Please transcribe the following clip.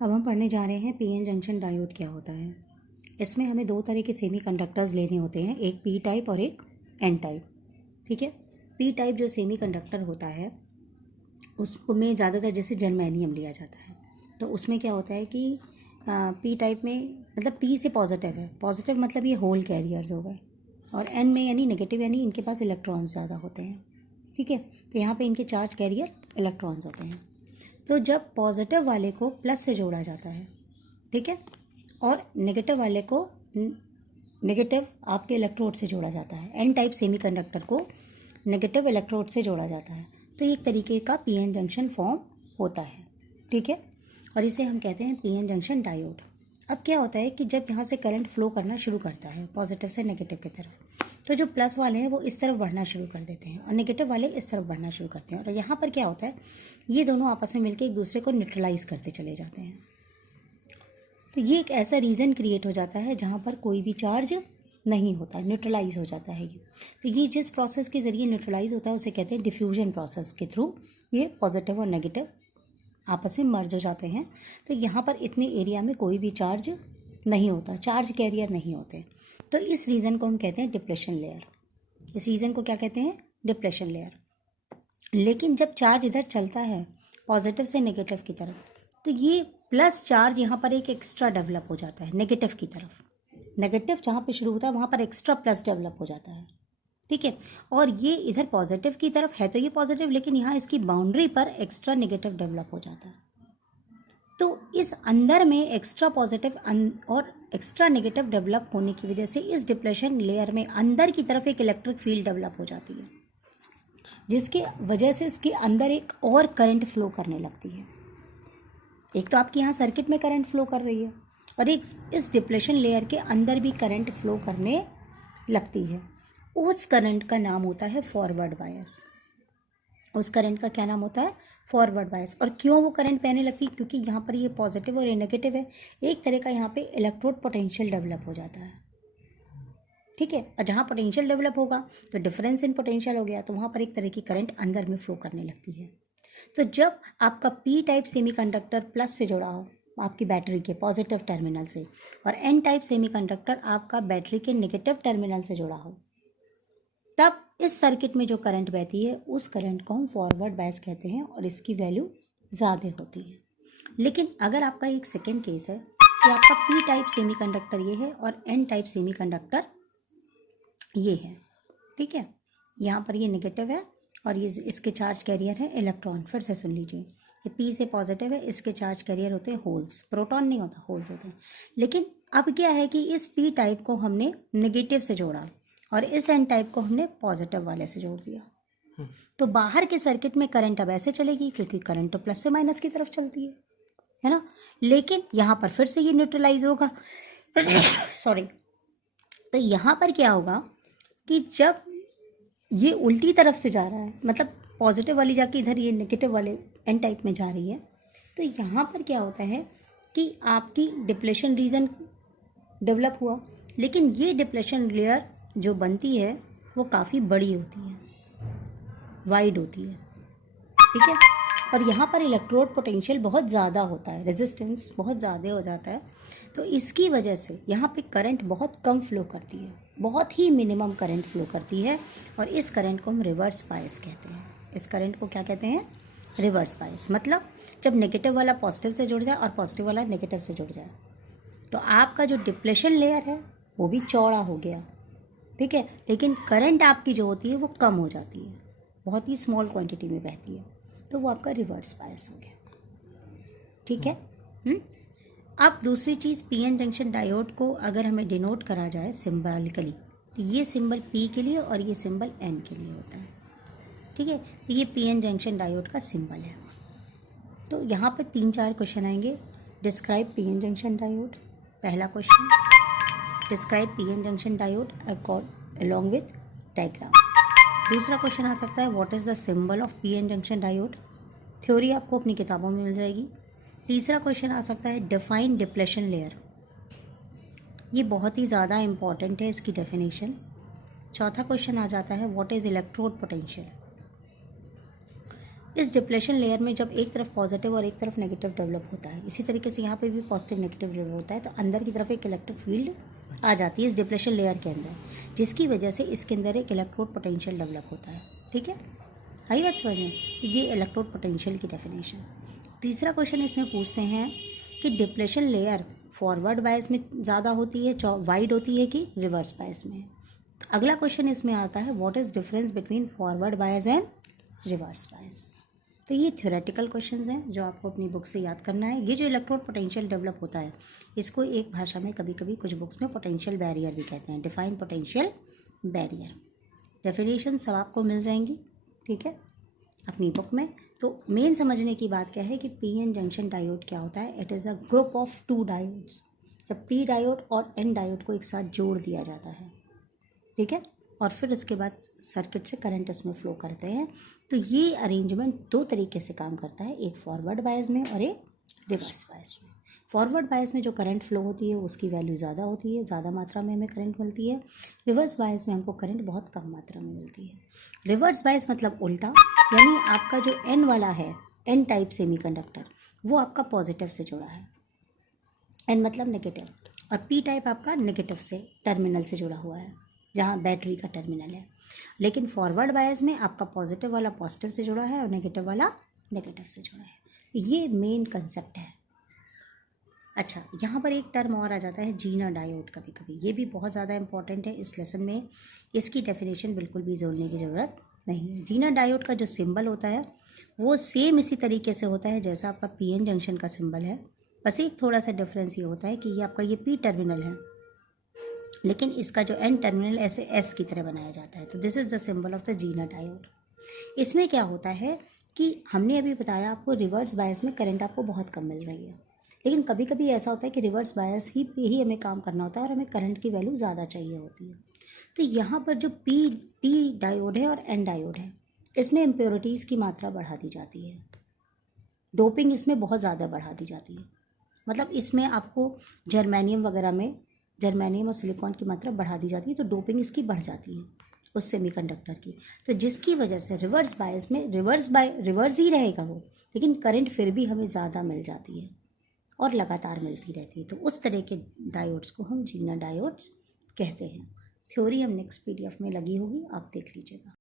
अब हम पढ़ने जा रहे हैं पीएन जंक्शन डायोड क्या होता है। इसमें हमें दो तरह के सेमीकंडक्टर्स लेने होते हैं, एक पी टाइप और एक एन टाइप। ठीक है, पी टाइप जो सेमीकंडक्टर होता है उसमें ज़्यादातर जैसे जर्मेनियम लिया जाता है। तो उसमें क्या होता है कि पी टाइप में मतलब पी से पॉजिटिव है, पॉजिटिव मतलब ये होल कैरियर्स हो गए, और एन में यानी नेगेटिव यानी इनके पास इलेक्ट्रॉन्स ज़्यादा होते हैं। ठीक है, तो यहाँ पे इनके चार्ज कैरियर इलेक्ट्रॉन्स होते हैं। तो जब पॉजिटिव वाले को प्लस से जोड़ा जाता है, ठीक है, और नेगेटिव वाले को नेगेटिव आपके इलेक्ट्रोड से जोड़ा जाता है, एन टाइप सेमीकंडक्टर को नेगेटिव इलेक्ट्रोड से जोड़ा जाता है, तो एक तरीके का पीएन जंक्शन फॉर्म होता है। ठीक है, और इसे हम कहते हैं पीएन जंक्शन डायोड। अब क्या होता है कि जब यहाँ से करंट फ्लो करना शुरू करता है पॉजिटिव से नेगेटिव की तरफ, तो जो प्लस वाले हैं वो इस तरफ बढ़ना शुरू कर देते हैं और नेगेटिव वाले इस तरफ बढ़ना शुरू करते हैं, और यहाँ पर क्या होता है, ये दोनों आपस में मिलकर एक दूसरे को न्यूट्रलाइज करते चले जाते हैं। तो ये एक ऐसा रीजन क्रिएट हो जाता है जहाँ पर कोई भी चार्ज नहीं होता, न्यूट्रलाइज हो जाता है ये। तो ये जिस प्रोसेस के ज़रिए न्यूट्रलाइज होता है उसे कहते हैं डिफ्यूजन प्रोसेस के थ्रू ये पॉजिटिव और नेगेटिव आपस में मर्ज हो जाते हैं। तो यहाँ पर इतने एरिया में कोई भी चार्ज नहीं होता, चार्ज कैरियर नहीं होते। तो इस रीजन को हम कहते हैं डिप्लेशन लेयर। इस रीजन को क्या कहते हैं, डिप्लेशन लेयर। लेकिन जब चार्ज इधर चलता है पॉजिटिव से नेगेटिव की तरफ, तो ये प्लस चार्ज यहाँ पर एक एक्स्ट्रा डेवलप हो जाता है नेगेटिव की तरफ। नेगेटिव जहाँ पे शुरू होता है वहाँ पर एक्स्ट्रा प्लस डेवलप हो जाता है। ठीक है, और ये इधर पॉजिटिव की तरफ है तो ये पॉजिटिव, लेकिन यहाँ इसकी बाउंड्री पर एक्स्ट्रा नेगेटिव डेवलप हो जाता है। तो इस अंदर में एक्स्ट्रा पॉजिटिव और एक्स्ट्रा नेगेटिव डेवलप होने की वजह से इस डिप्लेशन लेयर में अंदर की तरफ एक इलेक्ट्रिक फील्ड डेवलप हो जाती है, जिसके वजह से इसके अंदर एक और करंट फ्लो करने लगती है। एक तो आपके यहाँ सर्किट में करंट फ्लो कर रही है, और एक इस डिप्लेशन लेयर के अंदर भी करंट फ्लो करने लगती है। उस करंट का नाम होता है फॉरवर्ड बायस। उस करंट का क्या नाम होता है, फॉरवर्ड बायस। और क्यों वो करंट बहने लगती है, क्योंकि यहाँ पर ये पॉजिटिव और ये नेगेटिव है, एक तरह का यहाँ पे इलेक्ट्रोड पोटेंशियल डेवलप हो जाता है। ठीक है, और जहाँ पोटेंशियल डेवलप होगा तो डिफरेंस इन पोटेंशियल हो गया, तो वहाँ पर एक तरह की करंट अंदर में फ्लो करने लगती है। तो जब आपका पी टाइप सेमीकंडक्टर प्लस से जुड़ा हो आपकी बैटरी के पॉजिटिव टर्मिनल से, और एन टाइप सेमीकंडक्टर आपका बैटरी के नेगेटिव टर्मिनल से जुड़ा हो, तब इस सर्किट में जो करंट बहती है उस करंट को हम फॉरवर्ड बायस कहते हैं, और इसकी वैल्यू ज़्यादा होती है। लेकिन अगर आपका एक सेकेंड केस है कि आपका पी टाइप सेमीकंडक्टर ये है और एन टाइप सेमीकंडक्टर ये है, ठीक है, यहाँ पर ये नेगेटिव है और ये इसके चार्ज कैरियर है इलेक्ट्रॉन। फिर से सुन लीजिए, ये पी से पॉजिटिव है, इसके चार्ज कैरियर होते हैं होल्स, प्रोटॉन नहीं होता, होल्स होते हैं। लेकिन अब क्या है कि इस पी टाइप को हमने नेगेटिव से जोड़ा और इस एन टाइप को हमने पॉजिटिव वाले से जोड़ दिया। तो बाहर के सर्किट में करंट अब ऐसे चलेगी, क्योंकि करंट तो प्लस से माइनस की तरफ चलती है ना। लेकिन यहाँ पर फिर से ये न्यूट्रलाइज होगा सॉरी। तो यहाँ पर क्या होगा कि जब ये उल्टी तरफ से जा रहा है, मतलब पॉजिटिव वाली जाके इधर ये नेगेटिव वाले एन टाइप में जा रही है, तो यहाँ पर क्या होता है कि आपकी डिप्लेशन रीजन डेवलप हुआ, लेकिन ये डिप्लेशन लेयर जो बनती है वो काफ़ी बड़ी होती है, वाइड होती है। ठीक है, और यहाँ पर इलेक्ट्रोड पोटेंशियल बहुत ज़्यादा होता है, रेजिस्टेंस बहुत ज़्यादा हो जाता है। तो इसकी वजह से यहाँ पे करंट बहुत कम फ्लो करती है, बहुत ही मिनिमम करंट फ्लो करती है, और इस करंट को हम रिवर्स बायस कहते हैं। इस करंट को क्या कहते हैं, रिवर्स बायस। मतलब जब नेगेटिव वाला पॉजिटिव से जुड़ जाए और पॉजिटिव वाला नेगेटिव से जुड़ जाए, तो आपका जो डिप्लेशन लेयर है वो भी चौड़ा हो गया, ठीक है, लेकिन करंट आपकी जो होती है वो कम हो जाती है, बहुत ही स्मॉल क्वांटिटी में बहती है, तो वो आपका रिवर्स बायस हो गया। ठीक है। अब दूसरी चीज़, पीएन जंक्शन डायोड को अगर हमें डिनोट करा जाए सिम्बॉलिकली, तो ये सिंबल पी के लिए और ये सिंबल एन के लिए होता है। ठीक है, तो ये पीएन जंक्शन डायोड का सिंबल है। तो यहाँ पर 3-4 क्वेश्चन आएंगे। डिस्क्राइब पीएन जंक्शन डायोड, पहला question. Describe PN junction diode along with diagram. दूसरा क्वेश्चन आ सकता है, what is the symbol of PN junction diode. Theory आपको अपनी किताबों में मिल जाएगी। तीसरा क्वेश्चन आ सकता है, डिफाइन डिप्लेशन लेयर। ये बहुत ही ज़्यादा इंपॉर्टेंट है, इसकी डेफिनेशन। चौथा क्वेश्चन आ जाता है, व्हाट इज़ इलेक्ट्रोड पोटेंशियल। इस डिप्लेशन लेयर में जब एक तरफ पॉजिटिव और एक तरफ नेगेटिव डेवलप होता है, इसी तरीके से यहाँ पे भी पॉजिटिव नेगेटिव डेवलप होता है, तो अंदर की तरफ एक इलेक्ट्रिक फील्ड आ जाती है इस डिप्लेशन लेयर के अंदर, जिसकी वजह से इसके अंदर एक इलेक्ट्रोड पोटेंशियल डेवलप होता है। ठीक है, आई बात समझ में? ये इलेक्ट्रोड पोटेंशियल की डेफिनेशन। तीसरा क्वेश्चन इसमें पूछते हैं कि डिप्लेशन लेयर फॉरवर्ड बायस में ज़्यादा होती है, वाइड होती है कि रिवर्स बायस में? अगला क्वेश्चन इसमें आता है what is difference between forward bias and reverse bias. तो ये थ्योरेटिकल क्वेश्चंस हैं जो आपको अपनी बुक से याद करना है। ये जो इलेक्ट्रोड पोटेंशियल डेवलप होता है, इसको एक भाषा में कभी कभी कुछ बुक्स में पोटेंशियल बैरियर भी कहते हैं, डिफाइन पोटेंशियल बैरियर। डेफिनेशन सब आपको मिल जाएंगी, ठीक है, अपनी बुक में। तो मेन समझने की बात क्या है कि पीएन जंक्शन डायोड क्या होता है? It is a group of 2 diodes. जब पी डायोड और एन डायोड को एक साथ जोड़ दिया जाता है, ठीक है, और फिर उसके बाद सर्किट से करंट उसमें फ्लो करते हैं, तो ये अरेंजमेंट 2 तरीके से काम करता है, एक फॉरवर्ड बायस में और एक रिवर्स बायस में। फॉरवर्ड बायस में जो करंट फ्लो होती है उसकी वैल्यू ज़्यादा होती है, ज़्यादा मात्रा में हमें करंट मिलती है। रिवर्स बायस में हमको करंट बहुत कम मात्रा में मिलती है। रिवर्स बायस मतलब उल्टा, यानी आपका जो एन वाला है, एन टाइप सेमीकंडक्टर, वो आपका पॉजिटिव से जुड़ा है, एन मतलब नेगेटिव, और पी टाइप आपका नेगेटिव से टर्मिनल से जुड़ा हुआ है, जहाँ बैटरी का टर्मिनल है। लेकिन फॉरवर्ड बायस में आपका पॉजिटिव वाला पॉजिटिव से जुड़ा है और नेगेटिव वाला नेगेटिव से जुड़ा है। ये मेन कंसेप्ट है। अच्छा, यहाँ पर एक टर्म और आ जाता है जीना डायोड। कभी कभी ये भी बहुत ज़्यादा इंपॉर्टेंट है इस लेसन में, इसकी डेफिनेशन बिल्कुल भी जोड़ने की ज़रूरत नहीं है। जीना डायोड का जो सिंबल होता है वो सेम इसी तरीके से होता है जैसा आपका पीएन जंक्शन का सिंबल है, बस एक थोड़ा सा डिफरेंस ये होता है कि ये आपका ये पी टर्मिनल है, लेकिन इसका जो एन टर्मिनल ऐसे एस की तरह बनाया जाता है। तो this is the symbol of the Zener diode. इसमें क्या होता है कि हमने अभी बताया आपको रिवर्स बायस में करंट आपको बहुत कम मिल रही है, लेकिन कभी कभी ऐसा होता है कि रिवर्स बायस ही पे ही हमें काम करना होता है और हमें करंट की वैल्यू ज़्यादा चाहिए होती है। तो यहाँ पर जो पी डायोड है और एन डायोड है, इसमें इम्प्योरिटीज़ की मात्रा बढ़ा दी जाती है, डोपिंग इसमें बहुत ज़्यादा बढ़ा दी जाती है। मतलब इसमें आपको जर्मेनियम वगैरह में जर्मेनियम और सिलिकॉन की मात्रा बढ़ा दी जाती है, तो डोपिंग इसकी बढ़ जाती है उस सेमीकंडक्टर की। तो जिसकी वजह से रिवर्स बायस में रिवर्स ही रहेगा वो, लेकिन करंट फिर भी हमें ज़्यादा मिल जाती है और लगातार मिलती रहती है। तो उस तरह के डायोड्स को हम जीना डायोड्स कहते हैं। थ्योरी हम नेक्स्ट PDF में लगी होगी, आप देख लीजिएगा।